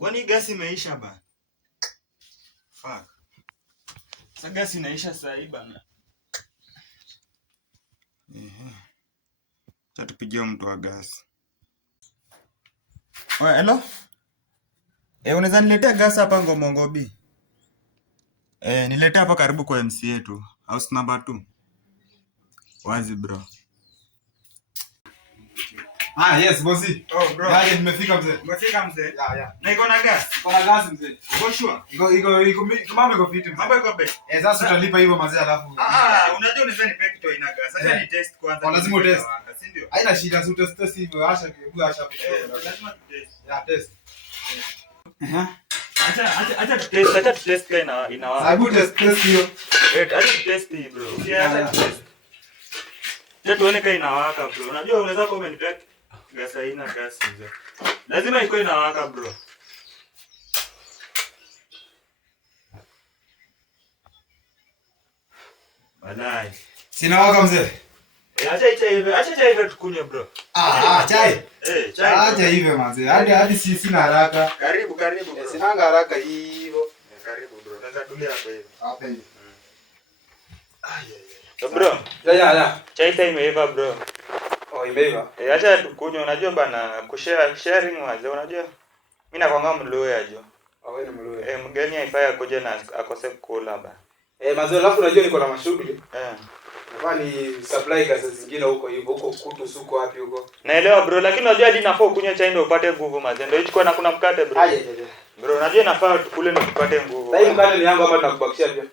Kwani gasi imeisha bana? Fuck. Sasa gasi inaisha saa hii bana. Acha tupigie mtu wa gasi. Oya, hello? Unaweza niletea gasi hapa Ngomongo B? Niletea hapa karibu kwa MCA tu. House number 2. Wazi bro. Yes, bosi. Oh bro. Yaje nimefika mzee. Umefika mzee? Ya. Na iko na gas? Iko na gas mzee. Uko sure? Iko mambo iko fit mzee. Mambo iko be. Sasa utalipa hivyo mzee alafu. Unajua unaweza nipe kitu ina gas. Acha ni test kwanza. Lazima utest. Si ndio? Haina shida, si utest hivyo. Acha Lazima tutest. Ya test. Acha tutest kana inawa. Hebu test hiyo. Acha tutest hii bro. Acha tutest. Tuone kama inawaka bro. Unajua unaweza kuwa umenipea gas haina gas mzee. Lazima iko inawaka bro. Walai. Sina waka mzee. Acha hivi tukunywe bro. Chai. Chai. Acha hivi mzee. Hadi sina haraka. Karibu bro. Sina haraka hivyo. Karibu bro. Naweza tulia hapo hivi. Hapa hivi. Bro. Ya. Chai time imeiva bro. Oh, imeiva. Acha tukunywe, unajua bana sharing waze, unajua. Mimi nakwanga mloya jo. Wewe ni mloya. Mgeni haifai akuje na akose kula ba. Mazee alafu unajua niko na mashughuli. Nafani supply gas zingine huko hivyo, huko kutu suko wapi huko. Naelewa bro, lakini unajua hadi nafaa ukunywe chai ndio upate nguvu mazee. Ndio hicho na kuna mkate bro. Bro, unajua nafaa tukule ndio tupate nguvu. Sasa mkate ni yangu ama tunakubakishia pia.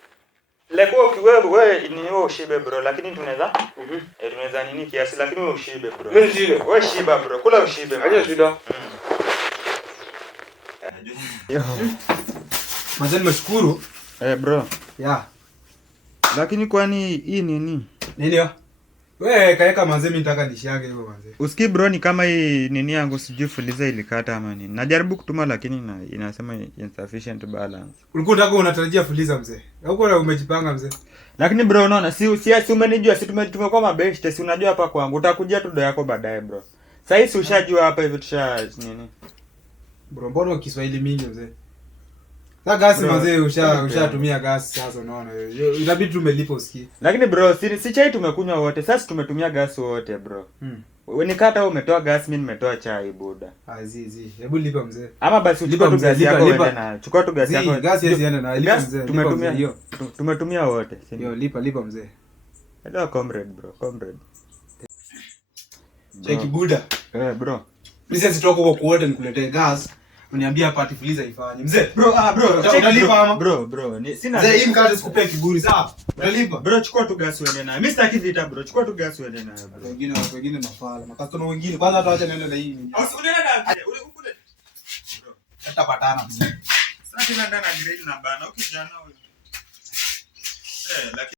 Leko wewe ni wewe ushibe bro, lakini tunaweza tunaweza nini kiasi, lakini wewe ushibe bro. Mimi ushibe. Wewe shiba bro, kula ushibe. Haja shida. Mazeni nimeshukuru. Bro. Ya. Lakini kwani hii nini? Nini hiyo? Wewe kaeka manze, mimi nataka nishiage hivyo manze. Usikii bro, ni kama hii nini yangu sijui fuliza ilikata ama nini. Najaribu kutuma lakini inasema insufficient balance. Ulikuwa unataka unatarajia fuliza mzee. Huko umejipanga mzee. Lakini bro unaona si umenijua, si tumekuwa mabest, si unajua hapa kwangu. Utakujia tu do yako baadaye bro. Sasa hii si ushajua hapa hivi tusha nini? Bro, mbona Kiswahili mingi mzee? Sasa gasi mzee ushatumia gasi sasa unaona. Inabidi tumelipa usikie. Lakini bro, si chai tumekunywa wote. Sasa tumetumia gasi wote bro. Wewe nikata umetoa gasi, mimi nimetoa chai buda. Zizi. Hebu lipa mzee. Ama basi uchukue tu gasi yako uende nayo. Chukua tu gasi yako. Gasi ziende na lipa mzee. Tumetumia hiyo. Tumetumia wote. Yo lipa mzee. Hello comrade bro, comrade. Cheki buda. Bro. Mimi sasa sitoka huko kuote nikuletee gas. Uniambia party fuliza ifanye. Mzee. Bro, utalipa ama? Bro, sina. Mzee, hii mkate sikupea kiburi, sawa? Utalipa. Bro, chukua tu gas uende nayo. Mimi sitaki vita bro. Chukua tu gas uende nayo bro. Wengine mafala. Makastoma wengine kwanza hata acha niende na hii. Unaenda na ule ukule. Bro, tutapatana mzee. Sasa nenda na grill na bana. Ukijana wewe. Lakini